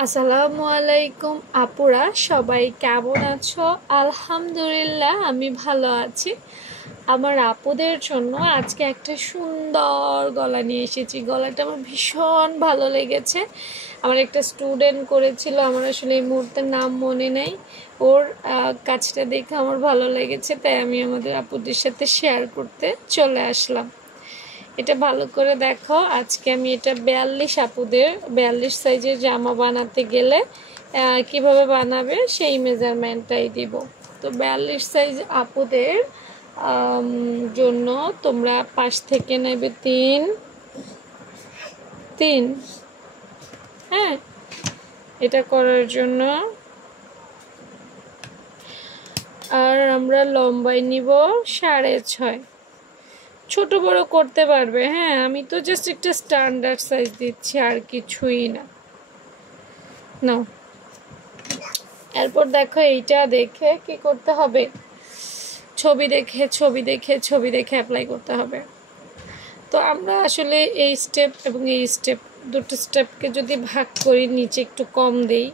আসসালামু আলাইকুম আপুরা, সবাই কেমন আছো? আলহামদুলিল্লাহ আমি ভালো আছি। আমার আপুদের জন্য আজকে একটা সুন্দর গলা নিয়ে এসেছি। গলাটা আমার ভীষণ ভালো লেগেছে। আমার একটা স্টুডেন্ট করেছিল, আমার আসলে এই মুহূর্তে নাম মনে নেই। ওর কাজটা দেখে আমার ভালো লেগেছে, তাই আমি আমাদের আপুদের সাথে শেয়ার করতে চলে আসলাম। এটা ভালো করে দেখো। আজকে আমি এটা 42 আপুদের 42 সাইজের জামা বানাতে গেলে কিভাবে বানাবে সেই মেজারমেন্টটাই দিব। তো 42 সাইজ আপুদের জন্য তোমরা পাশ থেকে নেবে 3 হ্যাঁ, এটা করার জন্য। আর আমরা লম্বায় নিব 6.5। ছোট বড় করতে পারবে। হ্যাঁ, আমি তো জাস্ট একটা স্ট্যান্ডার্ড সাইজ দিচ্ছি, আর কিছুই না। নাও, এরপর দেখো এইটা দেখে কি করতে হবে, ছবি দেখে অ্যাপ্লাই করতে হবে। তো আমরা আসলে এই স্টেপ এবং এই স্টেপ, দুটো স্টেপকে যদি ভাগ করি, নিচে একটু কম দেই,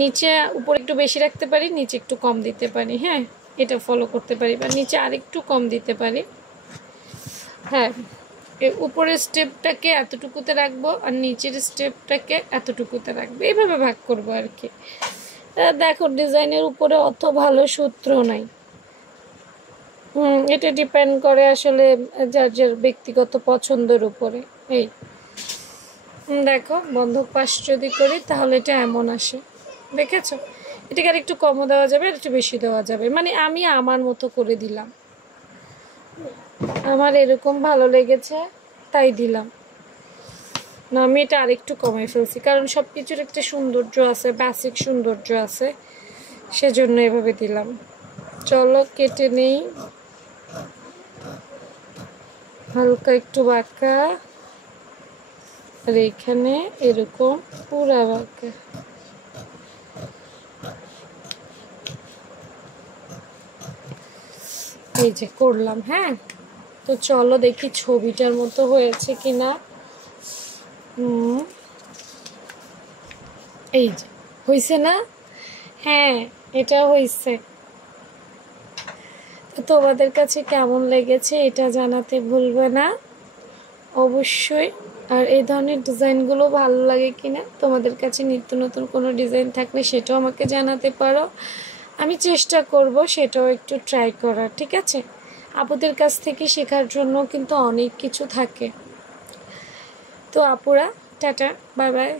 নিচে উপরে একটু বেশি রাখতে পারি, নিচে একটু কম দিতে পারি। হ্যাঁ, এটা ফলো করতে পারি, বা নিচে আরেকটু কম দিতে পারি। হ্যাঁ, উপরের স্টেপটাকে এতটুকুতে রাখবো আর নিচের স্টেপটাকে এতটুকুতে রাখবো, এইভাবে ভাগ করবো আর কি। দেখো, ডিজাইনের উপরে অত ভালো সূত্র নাই। এটা ডিপেন্ড করে আসলে যার যার ব্যক্তিগত পছন্দের উপরে। এই দেখো, বন্ধক পাশ যদি করি তাহলে এটা এমন আসে, দেখেছো? এটাকে আর একটু কমও দেওয়া যাবে, আর একটু বেশি দেওয়া যাবে, মানে আমি আমার মতো করে দিলাম। আমার এরকম ভালো লেগেছে তাই দিলাম। না, আমি এটা আরেকটু কমাই ফেলছি, কারণ সব কিছুর একটা সৌন্দর্য আছে, বেসিক সৌন্দর্য আছে, সেজন্য এভাবে দিলাম। চলো কেটে নেই। হালকা একটু বাঁকা, আর এখানে এরকম পুরা বাঁকা। এই যে করলাম। হ্যাঁ, তো চলো দেখি ছবিটার মতো হয়েছে কিনা। এই যে হয়েছে না? হ্যাঁ, এটা হয়েছে। তোমাদের কাছে কেমন লেগেছে এটা জানাতে ভুলবে না অবশ্যই। আর এই ধরনের ডিজাইনগুলো ভালো লাগে কিনা, তোমাদের কাছে নিত্য নতুন কোনো ডিজাইন থাকলে সেটাও আমাকে জানাতে পারো। আমি চেষ্টা করব সেটাও একটু ট্রাই করার। ঠিক আছে? আপুদের কাছ থেকে শেখার জন্য কিন্তু অনেক কিছু থাকে। তো আপুরা, টাটা, বাই বাই।